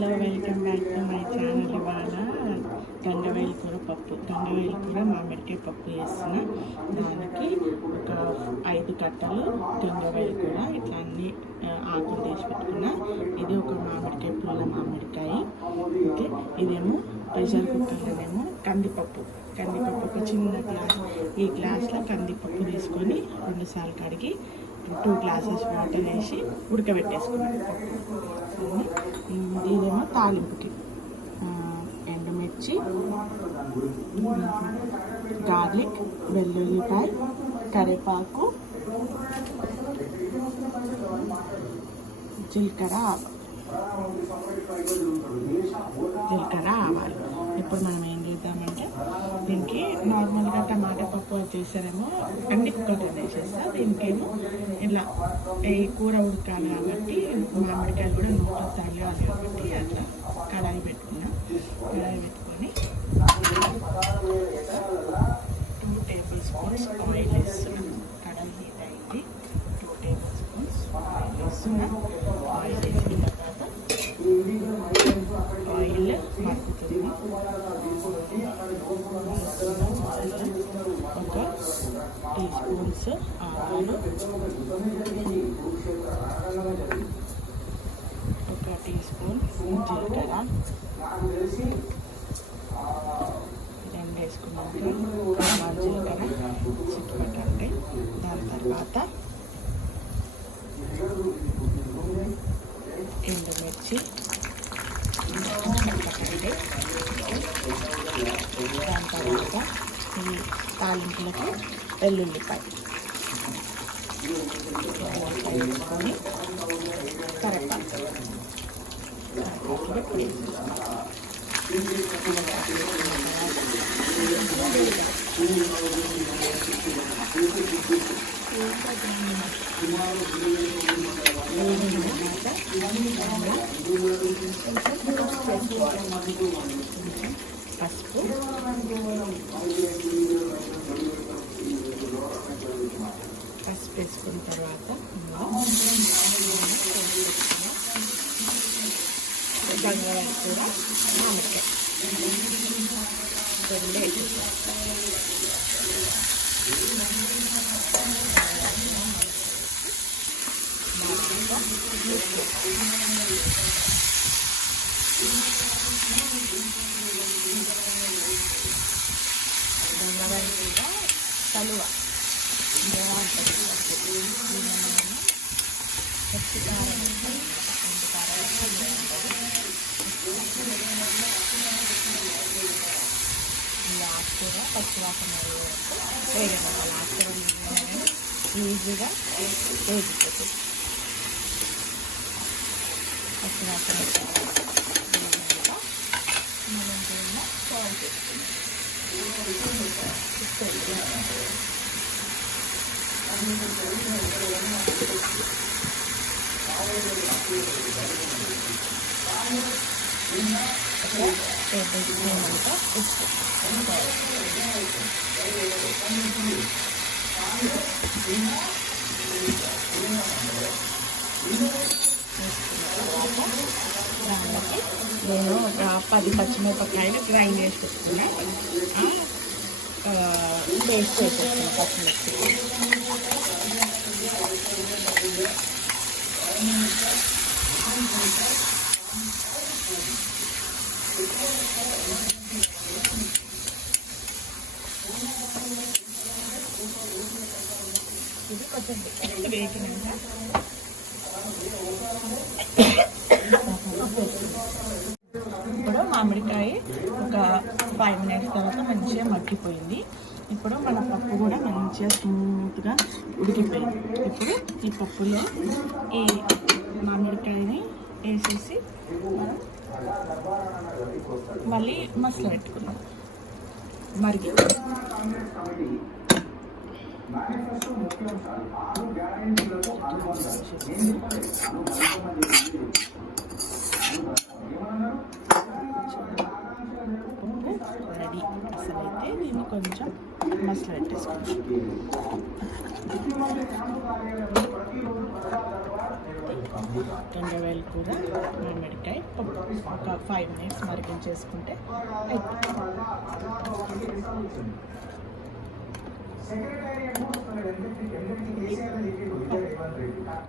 Hello, welcome back to my channel. ఇవాళ గంగవాయిల కూర పప్పు, గంగవాయిల కూర మామిడికాయ పప్పు చేస్తున్న. దానికి ఒక 5 కట్టలు గంగవాయిల కూర ఇట్లా అన్ని ఆకులు తీసి పెట్టుకున్నా. ఇది ఒక మామిడికాయ, పుల్ల మామిడికాయ. ఓకే, ఇదేమో ప్రెషర్ కుక్కర్లోనేమో కందిపప్పు ఒక చిన్న గ్లాస్, ఈ గ్లాస్లో కందిపప్పు తీసుకొని 2 సార్లు కడిగి 2 గ్లాసెస్ వాటర్ వేసి ఉడకబెట్టేసుకున్నాను పప్పు. ఇదేమో తాలింపుకి ఎండుమిర్చి, గార్లిక్, వెల్లుల్లిపాయ, కరివేపాకు, జీలకర్ర ఆవాలు. ఇప్పుడు మనం ఏం చేద్దామంటే దీనికి నార్మల్గా టమాటా పప్పు చేసారేమో అన్ని కుక్కర్లో వేసేస్తా. దీనికేమో ఇలా ఈ కూర ఉడకాలి కాబట్టి మామిడికాయలు కూడా నూనె తగలాలి కాబట్టి అట్లా కడాయి పెట్టుకుని 2 టేబుల్ స్పూన్స్ ఆయిల్ వేస్తున్నాను. కడాయి హీట్ అయింది. 2 టేబుల్ స్పూన్స్ ఆయిల్ వేస్తున్నాను. ఆయిల్ వేసిన తర్వాత ఆయిల్ మరుగుతుంది. ఒక 2 స్పూన్స్ ఆవాలు, 1 టీ స్పూన్ జీలకర్ర, 2 వేసుకున్నాక ఆవాలు జీలకర్ర చిట్టుపట్టండి. దాని తర్వాత ఎండుమిర్చి పట్టండి. దాని తర్వాత ఈ తాలింపులకి వెల్లుల్లిపాయ వేసుకొని కరివేపాకు పసుపు, వేసుకున్న తర్వాత గంగవాయిల కూర మామిడికాయ 2 వేసేస్తాం. గంగవాయిల కూర కలువ ఆకుకూర పచ్చివాసన వేయడం వల్ల ఆకుకూర ఈజీగా వేగిపోతుంది. పచ్చివాసన ఉప్పు దానికి నేను ఒక 10 పచ్చిమిరపకాయలు గ్రైండ్ చేసి పెట్టుకున్నా. పేస్ట్ చేసేస్తున్నా పచ్చిమిర్చి. ఇది కొంచెం వేగినాక ఇప్పుడు మామిడికాయ ఒక 5 మినిట్స్ తర్వాత మంచిగా మగ్గిపోయింది. ఇప్పుడు మన పప్పు కూడా మంచిగా స్మూత్గా ఉడికిపోయింది. ఇప్పుడు ఈ పప్పులో ఈ మామిడికాయని వేసేసి మళ్ళీ మసాలా పెట్టుకున్నాం. మరిగి రెడీ. అసలైతే దీన్ని కొంచెం మసాలా పెట్టేసుకుంటాం. కొద్ది గంగవాయిల కూర మామిడికాయ పప్పు ఒక 5 minutes మరిగించేసుకుంటే అయిపోతుంది.